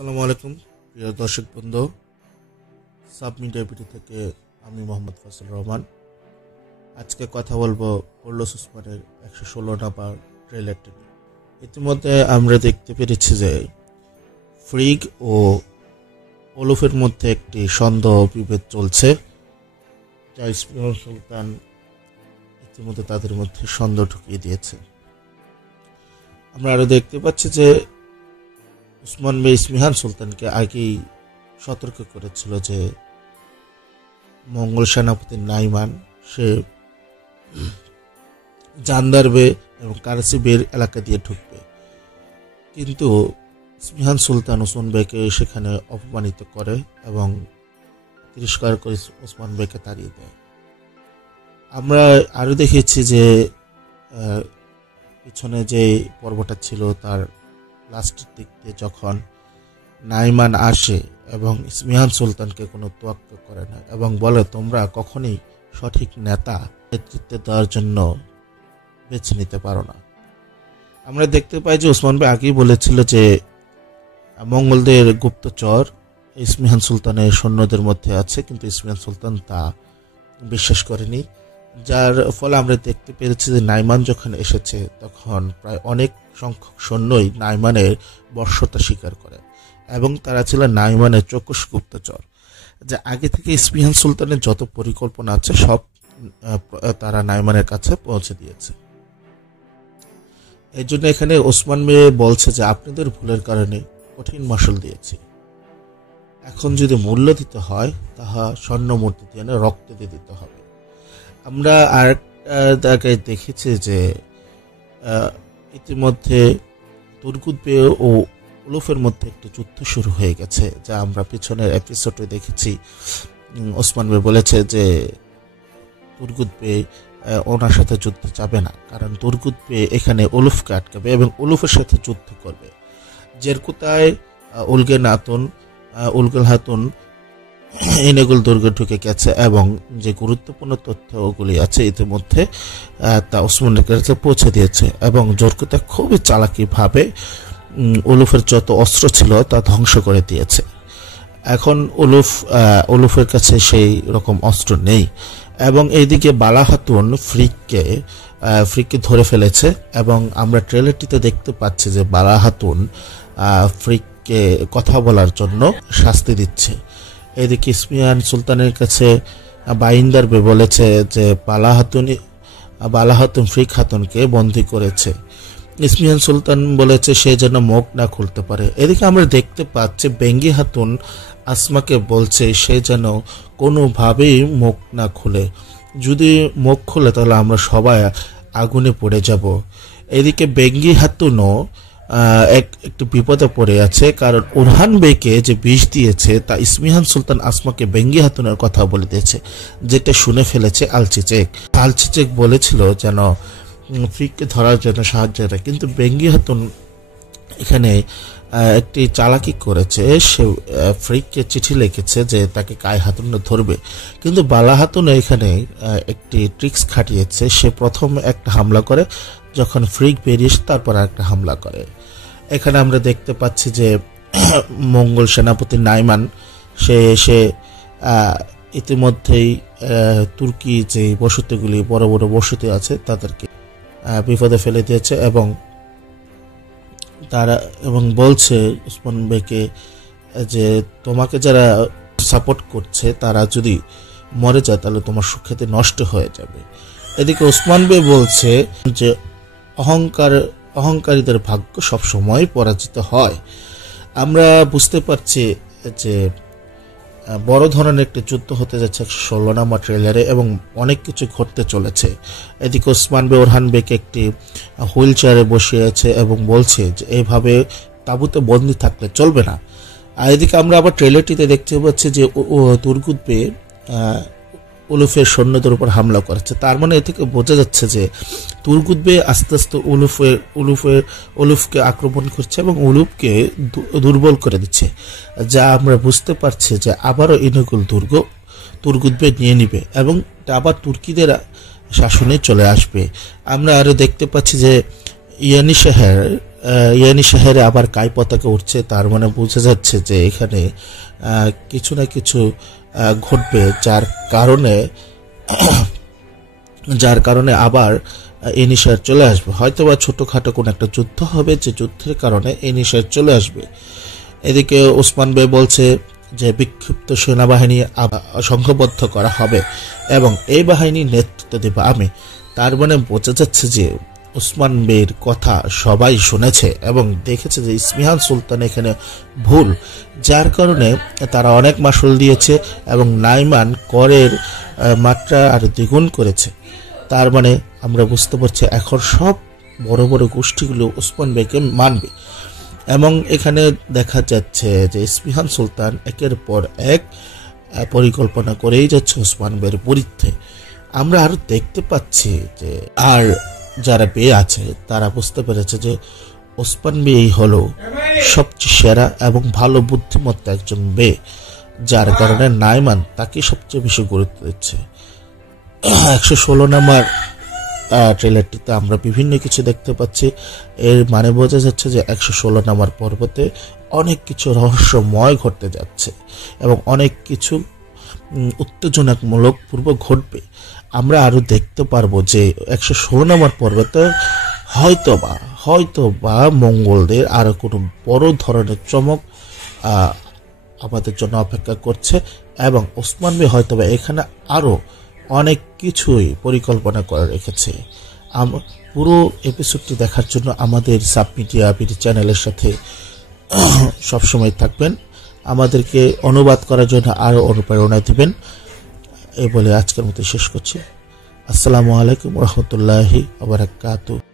আসসালামু আলাইকুম প্রিয় দর্শক বন্ধু, সাব মিডিয়া ভিডিও থেকে আমি মোহাম্মদ ফজল রহমান। আজকে কথা বলবো কার্লোস ওসমানের 116 নাম্বার ট্রেলারটি নিয়ে। ইতিমধ্যে আমরা দেখতে পেরেছি যে ফ্রিগ ও ওলফের মধ্যে একটি সন্দেহ বিভেদ চলছে, যা ইসমিহান সুলতান ইতিমধ্যে তাদের মধ্যে সন্দেহ ঢুকিয়ে দিয়েছে। আমরা আরো দেখতে পাচ্ছি যে ওসমান বে ইসমিহান সুলতানকে আগেই সতর্ক করেছিল যে মঙ্গল সেনাপতি নাইমান সে জান্দার বে এবং কারাচি বের এলাকা দিয়ে ঢুকবে, কিন্তু ইসমিহান সুলতান ওসমান বেকে সেখানে অপমানিত করে এবং তিরস্কার করে ওসমান বেকে তাড়িয়ে দেয়। আমরা আরো দেখেছি যে পিছনে যে পর্বটা ছিল তার লাস্টের দিক দিয়ে যখন নাইমান আসে এবং ইসমিহান সুলতানকে কোনো তোয়াক্কা করে না এবং বলে তোমরা কখনোই সঠিক নেতা নেতৃত্ব দেওয়ার জন্য বেছে নিতে পারো না। আমরা দেখতে পাই যে ওসমান ভাই আগেই বলেছিল যে মঙ্গলদের গুপ্তচর ইসমিহান সুলতানের সৈন্যদের মধ্যে আছে, কিন্তু ইসমিহান সুলতান তা বিশ্বাস করেনি, যার ফলে আমরা দেখতে পেরেছি যে নাইমান যখন এসেছে তখন প্রায় অনেক সংখ্যক সৈন্যই নাইমানের বর্ষতা স্বীকার করে এবং তারা ছিল নাইমানের চৌকস গুপ্তচর, যে আগে থেকে ইসমিহান সুলতানের যত পরিকল্পনা আছে সব তারা নাইমানের কাছে পৌঁছে দিয়েছে। এই জন্য এখানে ওসমান মেয়ে বলছে যে আপনাদের ভুলের কারণে কঠিন মাসুল দিয়েছি, এখন যদি মূল্য দিতে হয় তাহা স্বর্ণ মূর্তি দিয়ে না, রক্ত দিয়ে দিতে হবে। আমরা আর জায়গায় দেখেছি যে ইতিমধ্যে তুর্গুদ বে ও উলুফের মধ্যে একটি যুদ্ধ শুরু হয়ে গেছে, যা আমরা পিছনের এপিসোডে দেখেছি। ওসমান বে বলেছে যে তুর্গুদ বে ওনার সাথে যুদ্ধ যাবে না, কারণ তুর্গুদ বে এখানে উলুফকে আটকাবে এবং উলুফের সাথে যুদ্ধ করবে। জেরকুতায় উলগেল হাতুন এনেগুল দুর্গে ঢুকে গেছে এবং যে গুরুত্বপূর্ণ তথ্যগুলি আছে ইতিমধ্যে তা ওসমানের কাছে পৌঁছে দিয়েছে এবং জেরকুতা খুবই চালাকিভাবে উলুফের যত অস্ত্র ছিল তা ধ্বংস করে দিয়েছে। এখন উলুফের কাছে সেই রকম অস্ত্র নেই এবং এইদিকে বালা হাতুন ফ্রিককে ধরে ফেলেছে এবং আমরা ট্রেলারটিতে দেখতে পাচ্ছি যে বালা হাতুন ফ্রিককে কথা বলার জন্য শাস্তি দিচ্ছে। এদিকে ইসমিহান সুলতানের কাছে বাইন্দার বে বলেছে যে বালা হাতুন ফ্রিক হাতুনকে বন্দী করেছে। ইসমিহান সুলতান বলেছে সে যেন মুখ না খুলতে পারে। এদিকে আমরা দেখতে পাচ্ছি বেঙ্গি হাতুন আসমাকে বলছে সে যেন কোনোভাবেই মুখ না খুলে, যদি মুখ খুলে তাহলে আমরা সবাই আগুনে পড়ে যাব। এদিকে বেঙ্গি হাতুনও একটু বিপদে পড়ে আছে, কারণ উরহান বেকে যে বিষ দিয়েছে তা ইসমিহান সুলতান আসমাকে বেঙ্গি হাতুনের কথা বলে দিয়েছে, যেটা শুনে ফেলেছে আলচিচেক বলেছিল যেন ফ্রিককে ধরার জন্য সাহায্য করে, কিন্তু বেঙ্গি হাতুন এখানে একটি চালাকি করেছে। সে ফ্রিককে চিঠি লিখেছে যে তাকে কায় হাতুন ধরবে, কিন্তু বালা হাতুন এখানে একটি ট্রিক্স খাটিয়েছে। সে প্রথম একটা হামলা করে, যখন ফ্রিক বেরিয়ে তারপর একটা হামলা করে। এখানে আমরা দেখতে পাচ্ছি যে মঙ্গল সেনাপতি নাইমান সে ইতিমধ্যেই তুর্কি যে বসতিগুলি বড় বড় বসতি আছে তাদেরকে বিপদে ফেলে দিয়েছে এবং বলছে ওসমান বেকে যে তোমাকে যারা সাপোর্ট করছে তারা যদি মরে যায় তাহলে তোমার সুখ্যাতি নষ্ট হয়ে যাবে। এদিকে ওসমান বে বলছে যে অহংকারীদের ভাগ্য সব সময় পরাজিত হয়। আমরা বুঝতে পারছি যে বড় ধরনের একটি যুদ্ধ হতে যাচ্ছে 16 নাম্বার ট্রেলারে এবং অনেক কিছু ঘটতে চলেছে। এদিকে ওসমান বে ওরহান বেকে একটি হুইল চেয়ারে বসিয়ে আছে এবং বলছে যে এইভাবে তাঁবুতে বন্দী থাকলে চলবে না। আর এদিকে আমরা আবার ট্রেলারটিতে দেখতে পাচ্ছি যে তুর্গুদ বে উলুফের সৈন্যদের উপর হামলা করেছে। তার মানে এ থেকে বোঝা যাচ্ছে যে তুর্গুদ বে আস্তে আস্তে উলুফকে আক্রমণ করছে এবং উলুফকে দুর্বল করে দিচ্ছে, যা আমরা বুঝতে পারছি যে আবারও এনেগুল দুর্গ তুর্গুদ বে নিয়ে নিবে এবং আবার তুর্কিদের শাসনে চলে আসবে। আমরা আরো দেখতে পাচ্ছি যে ইয়ানি শহর ইয়ানি শহরে আবার কাই পতাকা উঠছে, তার মানে বোঝা যাচ্ছে যে এখানে কিছু না কিছু ঘটবে, যার কারণে আবার এনিশার চলে আসবে। হয়তোবা ছোটখাটো কোন একটা যুদ্ধ হবে, যে যুদ্ধের কারণে এনিশার চলে আসবে। এদিকে ওসমান বে বলছে যে বিক্ষিপ্ত সেনাবাহিনী সংঘবদ্ধ করা হবে এবং এই বাহিনীর নেতৃত্ব দেব আমি। তার মানে বোঝা যাচ্ছে যে ওসমান বের কথা সবাই শুনেছে এবং দেখেছে যে ইসমিহান সুলতান এখানে ভুল, যার কারণে তারা অনেক মাসুল দিয়েছে এবং নাইমান করের মাত্রা আর দ্বিগুণ করেছে। তার মানে আমরা বুঝতে পারছি এখন সব বড় বড় গোষ্ঠীগুলো ওসমান বেকে মানবে এবং এখানে দেখা যাচ্ছে যে ইসমিহান সুলতান একের পর এক পরিকল্পনা করেই যাচ্ছে ওসমান বের বিরুদ্ধে। আমরা আরো দেখতে পাচ্ছি যে আর যারা বে আছে তারা বুঝতে পেরেছে যে ওসমান বে হলো সবচেয়ে সেরা এবং ভালো বুদ্ধিমত্তা একজন বে, যার কারণে নাইমান তাকে সবচেয়ে বেশি গুরুত্ব দিচ্ছে। 116 নাম্বার ট্রেলারটিতে আমরা বিভিন্ন কিছু দেখতে পাচ্ছি। এর মানে বোঝা যাচ্ছে যে 116 নাম্বার পর্বতে অনেক কিছু রহস্যময় ঘটতে যাচ্ছে এবং অনেক কিছু উত্তেজনামূলক পূর্ব ঘটবে। আমরা আরো দেখতে পারবো যে 116 নাম্বার পর্বতে হয়তোবা মঙ্গলদের আরো কোনো বড় ধরনের চমক আমাদের জন্য অপেক্ষা করছে এবং ওসমান বে হয়তোবা এখানে আরো অনেক কিছুই পরিকল্পনা করে রেখেছে। পুরো এপিসোডটি দেখার জন্য আমাদের সাব মিডিয়া চ্যানেলের সাথে সবসময় থাকবেন, আমাদেরকে অনুবাদ করার জন্য আরো অনুপ্রেরণা দিবেন। এই বলে আজকের মতো শেষ করছি। আসসালামু আলাইকুম ওয়া রাহমাতুল্লাহি ওয়া বারাকাতুহু।